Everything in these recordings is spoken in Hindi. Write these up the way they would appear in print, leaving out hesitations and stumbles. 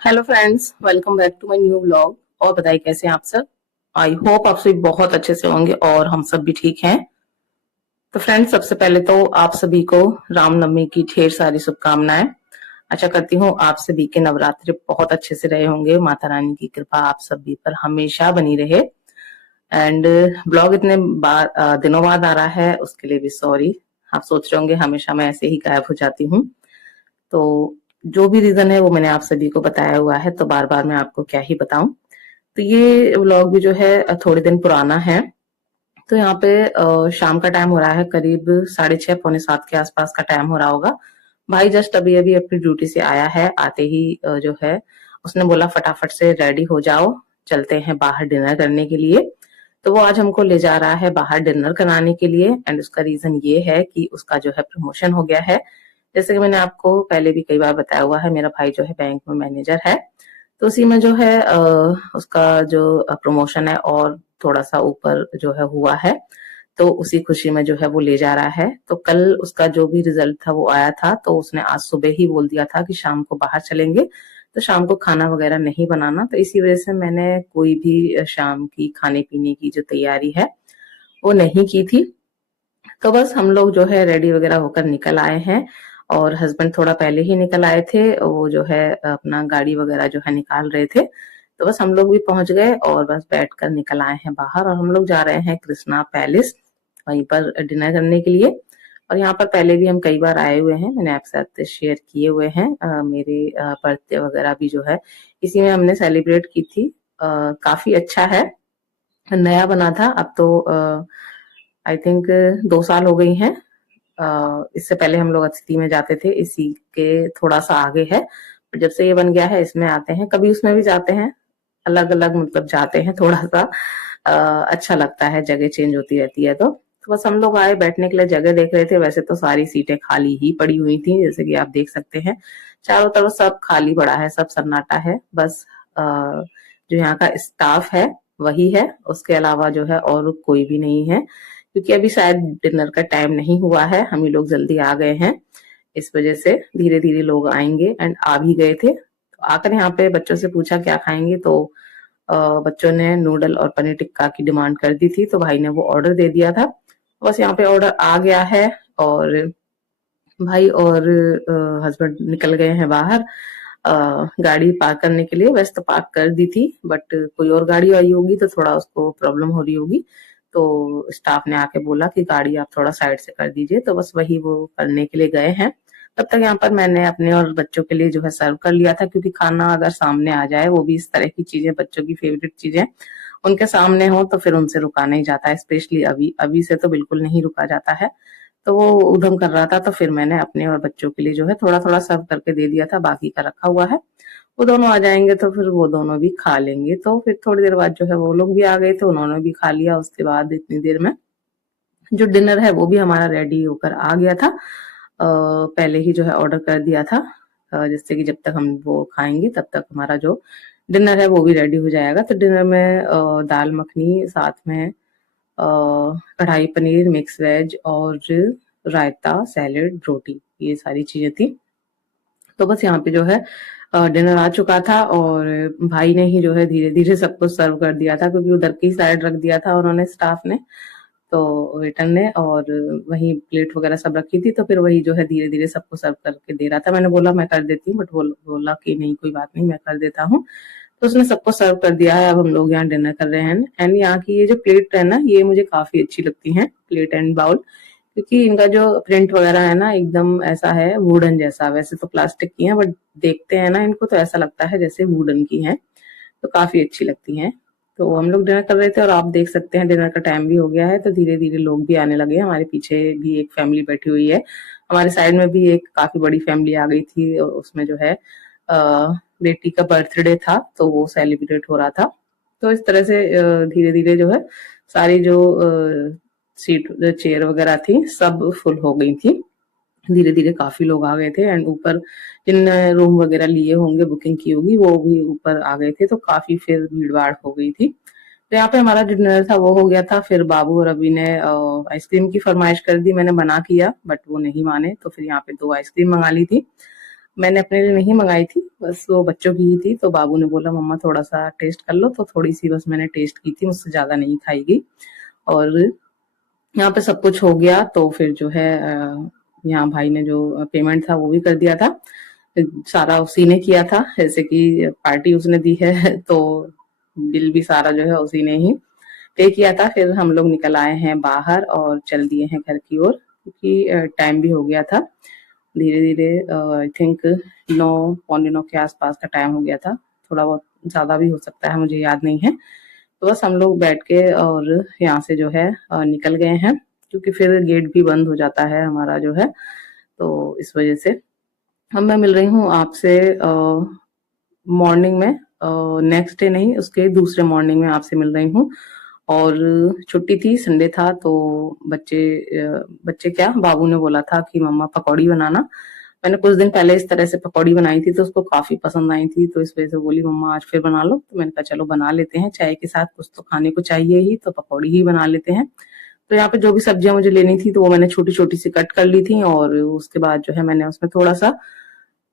Hello friends, welcome back to my new vlog. और बताइए कैसे हैं आप सब। आई होप आप सभी बहुत अच्छे से होंगे और हम सब भी ठीक हैं। तो फ्रेंड्स, सबसे पहले तो आप सभी को रामनवमी की ढेर सारी शुभकामनाएं। आशा करती हूँ आप सभी के नवरात्रि बहुत अच्छे से रहे होंगे। माता रानी की कृपा आप सभी पर हमेशा बनी रहे। एंड ब्लॉग इतने दिनों बाद आ रहा है, उसके लिए भी सॉरी। आप सोच रहे होंगे हमेशा मैं ऐसे ही गायब हो जाती हूँ। तो जो भी रीजन है वो मैंने आप सभी को बताया हुआ है, तो बार बार मैं आपको क्या ही बताऊं। तो ये व्लॉग भी जो है थोड़े दिन पुराना है। तो यहाँ पे शाम का टाइम हो रहा है, करीब 6:30 पौने 7 के आसपास का टाइम हो रहा होगा। भाई जस्ट अभी अभी अपनी ड्यूटी से आया है। आते ही जो है उसने बोला फटाफट से रेडी हो जाओ, चलते हैं बाहर डिनर करने के लिए। तो वो आज हमको ले जा रहा है बाहर डिनर कराने के लिए। एंड उसका रीजन ये है कि उसका जो है प्रमोशन हो गया है। जैसे कि मैंने आपको पहले भी कई बार बताया हुआ है, मेरा भाई जो है बैंक में मैनेजर है। तो उसी में जो है उसका जो प्रमोशन है और थोड़ा सा ऊपर जो है हुआ है। तो उसी खुशी में जो है वो ले जा रहा है। तो कल उसका जो भी रिजल्ट था वो आया था, तो उसने आज सुबह ही बोल दिया था कि शाम को बाहर चलेंगे। तो शाम को खाना वगैरह नहीं बनाना, तो इसी वजह से मैंने कोई भी शाम की खाने पीने की जो तैयारी है वो नहीं की थी। तो बस हम लोग जो है रेडी वगैरह होकर निकल आए हैं। और हस्बैंड थोड़ा पहले ही निकल आए थे, वो जो है अपना गाड़ी वगैरह जो है निकाल रहे थे। तो बस हम लोग भी पहुंच गए और बस बैठकर निकल आए हैं बाहर। और हम लोग जा रहे हैं कृष्णा पैलेस, वहीं पर डिनर करने के लिए। और यहाँ पर पहले भी हम कई बार आए हुए हैं, मैंने आपके साथ शेयर किए हुए हैं। मेरे बर्थडे वगैरह भी जो है इसी में हमने सेलिब्रेट की थी। काफी अच्छा है, नया बना था। अब तो आई थिंक 2 साल हो गई हैं। इससे पहले हम लोग अतिथि में जाते थे, इसी के थोड़ा सा आगे है। जब से ये बन गया है इसमें आते हैं, कभी उसमें भी जाते हैं। अलग अलग मतलब जाते हैं, थोड़ा सा अच्छा लगता है, जगह चेंज होती रहती है। तो बस हम लोग आए, बैठने के लिए जगह देख रहे थे। वैसे तो सारी सीटें खाली ही पड़ी हुई थी, जैसे कि आप देख सकते हैं। चारों तरफ सब खाली पड़ा है, सब सन्नाटा है। बस जो यहाँ का स्टाफ है वही है, उसके अलावा जो है और कोई भी नहीं है। क्योंकि अभी शायद डिनर का टाइम नहीं हुआ है, हम ही लोग जल्दी आ गए हैं। इस वजह से धीरे धीरे लोग आएंगे। एंड आ भी गए थे। तो आकर यहाँ पे बच्चों से पूछा क्या खाएंगे, तो बच्चों ने नूडल और पनीर टिक्का की डिमांड कर दी थी, तो भाई ने वो ऑर्डर दे दिया था। बस यहाँ पे ऑर्डर आ गया है। और भाई और हस्बैंड निकल गए हैं बाहर गाड़ी पार्क करने के लिए। वैसे तो पार्क कर दी थी, बट कोई और गाड़ी आई होगी तो थोड़ा उसको प्रॉब्लम हो रही होगी। तो स्टाफ ने आके बोला कि गाड़ी आप थोड़ा साइड से कर दीजिए, तो बस वही वो करने के लिए गए हैं। तब तक यहाँ पर मैंने अपने और बच्चों के लिए जो है सर्व कर लिया था, क्योंकि खाना अगर सामने आ जाए, वो भी इस तरह की चीजें, बच्चों की फेवरेट चीजें उनके सामने हो, तो फिर उनसे रुका नहीं जाता है। स्पेशली अभी अभी से तो बिल्कुल नहीं रुका जाता है। तो वो उधम कर रहा था, तो फिर मैंने अपने और बच्चों के लिए जो है थोड़ा थोड़ा सर्व करके दे दिया था, बाकी का रखा हुआ है। वो दोनों आ जाएंगे तो फिर वो दोनों भी खा लेंगे। तो फिर थोड़ी देर बाद जो है वो लोग भी आ गए थे, उन्होंने भी खा लिया। उसके बाद इतनी देर में जो डिनर है वो भी हमारा रेडी होकर आ गया था। पहले ही जो है ऑर्डर कर दिया था, जिससे कि जब तक हम वो खाएंगे तब तक हमारा जो डिनर है वो भी रेडी हो जाएगा। तो डिनर में दाल मखनी, साथ में कढ़ाई पनीर, मिक्स वेज और रायता, सैलेड, रोटी, ये सारी चीजें थी। तो बस यहाँ पे जो है डिनर आ चुका था। और भाई ने ही जो है धीरे धीरे सब कुछ सर्व कर दिया था, क्योंकि उधर की साइड रख दिया था उन्होंने, स्टाफ ने, तो वेटर ने। और वही प्लेट वगैरह सब रखी थी, तो फिर वही जो है धीरे धीरे सबको सर्व करके दे रहा था। मैंने बोला मैं कर देती हूँ, बट वो बोला कि नहीं कोई बात नहीं, मैं कर देता हूँ। तो उसने सबको सर्व कर दिया है। अब हम लोग यहाँ डिनर कर रहे हैं। एंड यहाँ की ये जो प्लेट है ना, ये मुझे काफी अच्छी लगती है, प्लेट एंड बाउल। क्योंकि इनका जो प्रिंट वगैरह है ना, एकदम ऐसा है वुडन जैसा। वैसे तो प्लास्टिक की है, बट देखते हैं ना इनको तो ऐसा लगता है जैसे वुडन की है। तो काफी अच्छी लगती हैं। तो हम लोग डिनर कर रहे थे और आप देख सकते हैं डिनर का टाइम भी हो गया है, तो धीरे धीरे लोग भी आने लगे। हमारे पीछे भी एक फैमिली बैठी हुई है, हमारे साइड में भी एक काफी बड़ी फैमिली आ गई थी। और उसमें जो है बेटी का बर्थडे था, तो वो सेलिब्रेट हो रहा था। तो इस तरह से धीरे धीरे जो है सारी जो सीट चेयर वगैरह थी सब फुल हो गई थी। धीरे धीरे काफी लोग आ गए थे। एंड ऊपर जिन रूम वगैरह लिए होंगे, बुकिंग की होगी, वो भी ऊपर आ गए थे। तो काफी फिर भीड़ भाड़ हो गई थी। तो यहाँ पे हमारा जो डिनर था वो हो गया था। फिर बाबू और अभी ने आइसक्रीम की फरमाइश कर दी। मैंने मना किया, बट वो नहीं माने, तो फिर यहाँ पे 2 आइसक्रीम मंगा ली थी। मैंने अपने लिए नहीं मंगाई थी, बस वो बच्चों की ही थी। तो बाबू ने बोला मम्मा थोड़ा सा टेस्ट कर लो, तो थोड़ी सी बस मैंने टेस्ट की थी, मुझसे ज्यादा नहीं खाई गई। और यहाँ पे सब कुछ हो गया तो फिर जो है यहाँ भाई ने जो पेमेंट था वो भी कर दिया था। सारा उसी ने किया था, जैसे कि पार्टी उसने दी है तो बिल भी सारा जो है उसी ने ही पे किया था। फिर हम लोग निकल आए हैं बाहर और चल दिए हैं घर की ओर, क्योंकि टाइम भी हो गया था। धीरे धीरे आई थिंक 9 पौने 9 के आसपास का टाइम हो गया था, थोड़ा बहुत ज्यादा भी हो सकता है, मुझे याद नहीं है। तो बस हम लोग बैठ के और यहाँ से जो है निकल गए हैं, क्योंकि फिर गेट भी बंद हो जाता है हमारा जो है, तो इस वजह से अब मैं मिल रही हूँ आपसे मॉर्निंग में, नेक्स्ट डे नहीं, उसके दूसरे मॉर्निंग में आपसे मिल रही हूँ। और छुट्टी थी, संडे था, तो बच्चे क्या, बाबू ने बोला था कि मम्मा पकौड़ी बनाना। मैंने कुछ दिन पहले इस तरह से पकौड़ी बनाई थी तो उसको काफी पसंद आई थी, तो इस वजह से बोली मम्मा आज फिर बना लो। तो मैंने कहा चलो बना लेते हैं, चाय के साथ कुछ तो खाने को चाहिए ही, तो पकौड़ी ही बना लेते हैं। तो यहाँ पे जो भी सब्जियां मुझे लेनी थी तो वो मैंने छोटी छोटी सी कट कर ली थी, और उसके बाद जो है मैंने उसमें थोड़ा सा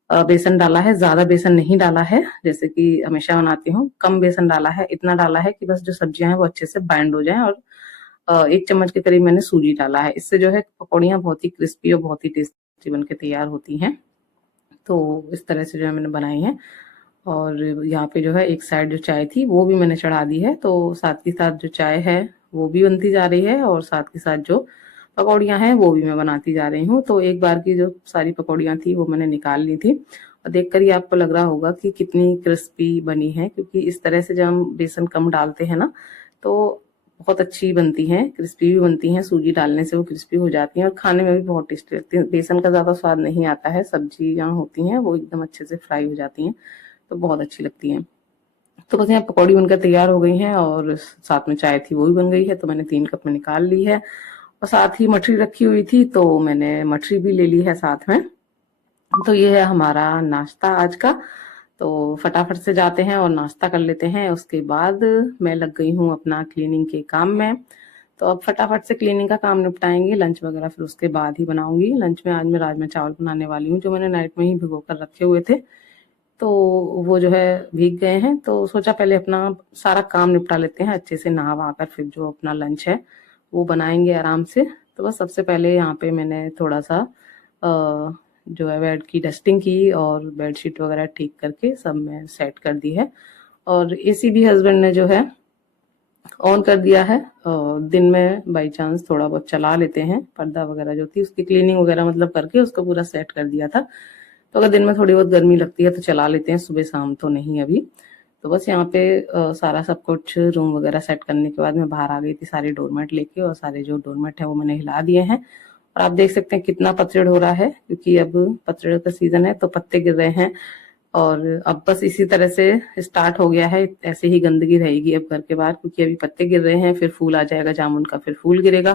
बेसन डाला है, ज्यादा बेसन नहीं डाला है जैसे कि हमेशा बनाती हूँ, कम बेसन डाला है। इतना डाला है कि बस जो सब्जियां हैं वो अच्छे से बाइंड हो जाएं, और 1 चम्मच के करीब मैंने सूजी डाला है। इससे जो है पकौड़ियाँ बहुत ही क्रिस्पी और बहुत ही टेस्टी बन के तैयार होती हैं। तो इस तरह से जो है मैंने बनाई है। और यहाँ पे जो है एक साइड जो चाय थी वो भी मैंने चढ़ा दी है, तो साथ के साथ जो चाय है वो भी बनती जा रही है, और साथ के साथ जो पकौड़ियाँ हैं वो भी मैं बनाती जा रही हूँ। तो एक बार की जो सारी पकौड़ियाँ थी वो मैंने निकाल ली थी, और देखकर ही आपको लग रहा होगा कि कितनी क्रिस्पी बनी है, क्योंकि इस तरह से जब हम बेसन कम डालते हैं ना तो बहुत अच्छी बनती हैं, क्रिस्पी भी बनती हैं। सूजी डालने से वो क्रिस्पी हो जाती हैं और खाने में भी बहुत टेस्टी लगती हैं। बेसन का ज्यादा स्वाद नहीं आता है, सब्जियां होती हैं वो एकदम अच्छे से फ्राई हो जाती हैं, तो बहुत अच्छी लगती हैं। तो बस यहाँ पकौड़ी बनकर तैयार हो गई हैं, और साथ में चाय थी वो भी बन गई है, तो मैंने 3 कप में निकाल ली है। और साथ ही मठरी रखी हुई थी तो मैंने मठरी भी ले ली है साथ में। तो ये है हमारा नाश्ता आज का। तो फटाफट से जाते हैं और नाश्ता कर लेते हैं, उसके बाद मैं लग गई हूँ अपना क्लीनिंग के काम में। तो अब फटाफट से क्लीनिंग का काम निपटाएंगे, लंच वगैरह फिर उसके बाद ही बनाऊंगी। लंच में आज मैं राजमा चावल बनाने वाली हूँ, जो मैंने नाइट में ही भिगो कर रखे हुए थे, तो वो जो है भीग गए हैं। तो सोचा पहले अपना सारा काम निपटा लेते हैं अच्छे से, नहा वहा कर फिर जो अपना लंच है वो बनाएंगे आराम से। तो बस सबसे पहले यहाँ पे मैंने थोड़ा सा जो है बेड की डस्टिंग की, और बेडशीट वगैरह ठीक करके सब मैं सेट कर दी है। और एसी भी हस्बैंड ने जो है ऑन कर दिया है। दिन में बाई चांस थोड़ा बहुत चला लेते हैं, पर्दा वगैरह जो थी उसकी क्लीनिंग वगैरह मतलब करके उसको पूरा सेट कर दिया था। तो अगर दिन में थोड़ी बहुत गर्मी लगती है तो चला लेते हैं, सुबह शाम तो नहीं अभी। तो बस यहाँ पे सारा सब कुछ रूम वगैरह सेट करने के बाद मैं बाहर आ गई थी सारे डोरमेट लेके, और सारे जो डोरमेट है वो मैंने हिला दिए हैं। और आप देख सकते हैं कितना पतझड़ हो रहा है, क्योंकि अब पतझड़ का सीजन है तो पत्ते गिर रहे हैं। और अब बस इसी तरह से स्टार्ट हो गया है, ऐसे ही गंदगी रहेगी अब घर के बाहर, क्योंकि अभी पत्ते गिर रहे हैं, फिर फूल आ जाएगा जामुन का, फिर फूल गिरेगा,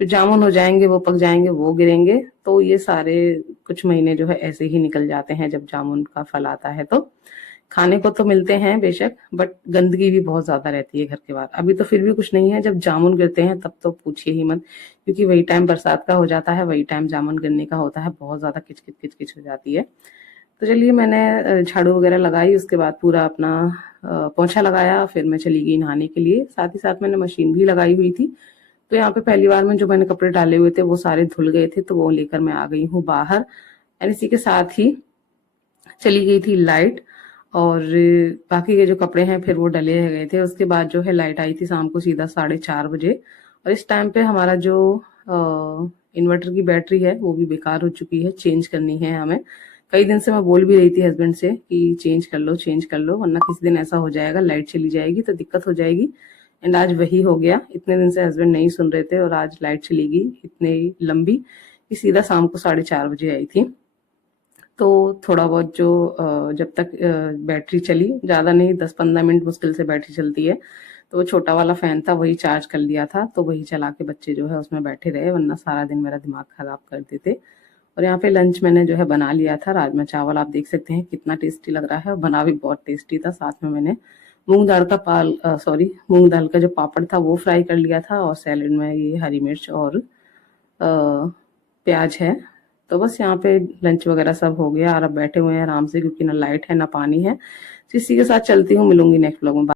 फिर जामुन हो जाएंगे, वो पक जाएंगे, वो गिरेंगे। तो ये सारे कुछ महीने जो है ऐसे ही निकल जाते हैं। जब जामुन का फल आता है तो खाने को तो मिलते हैं बेशक, बट गंदगी भी बहुत ज्यादा रहती है घर के बाहर। अभी तो फिर भी कुछ नहीं है, जब जामुन गिरते हैं तब तो पूछिए ही मत, क्योंकि वही टाइम बरसात का हो जाता है, वही टाइम जामुन गिरने का होता है, बहुत ज्यादा किचकिच किचकिच हो जाती है। तो चलिए मैंने झाड़ू वगैरह लगाई, उसके बाद पूरा अपना पोंछा लगाया, फिर मैं चली गई नहाने के लिए। साथ ही साथ मैंने मशीन भी लगाई हुई थी। तो यहाँ पे पहली बार में जो मैंने कपड़े डाले हुए थे वो सारे धुल गए थे, तो वो लेकर मैं आ गई हूँ बाहर। एंड इसी के साथ ही चली गई थी लाइट, और बाकी के जो कपड़े हैं फिर वो डले रह गए थे। उसके बाद जो है लाइट आई थी शाम को सीधा 4:30 बजे, और इस टाइम पे हमारा जो इन्वर्टर की बैटरी है वो भी बेकार हो चुकी है, चेंज करनी है हमें। कई दिन से मैं बोल भी रही थी हस्बैंड से कि चेंज कर लो, वरना किसी दिन ऐसा हो जाएगा लाइट चली जाएगी तो दिक्कत हो जाएगी। एंड आज वही हो गया, इतने दिन से हस्बैंड नहीं सुन रहे थे, और आज लाइट चली गई इतने लंबी कि सीधा शाम को 4:30 बजे आई थी। तो थोड़ा बहुत जो जब तक बैटरी चली, ज़्यादा नहीं, 10-15 मिनट मुश्किल से बैटरी चलती है, तो वो छोटा वाला फ़ैन था वही चार्ज कर लिया था, तो वही चला के बच्चे जो है उसमें बैठे रहे, वरना सारा दिन मेरा दिमाग ख़राब कर देते। और यहाँ पे लंच मैंने जो है बना लिया था, राजमा चावल आप देख सकते हैं कितना टेस्टी लग रहा है, और बना भी बहुत टेस्टी था। साथ में मैंने मूंग दाल का जो पापड़ था वो फ्राई कर लिया था, और सैलेड में ये हरी मिर्च और प्याज है, तो बस यहाँ पे लंच वगैरह सब हो गया और अब बैठे हुए हैं आराम से, क्योंकि ना लाइट है ना पानी है। तो इसी के साथ चलती हूँ, मिलूंगी नेक्स्ट व्लॉग में।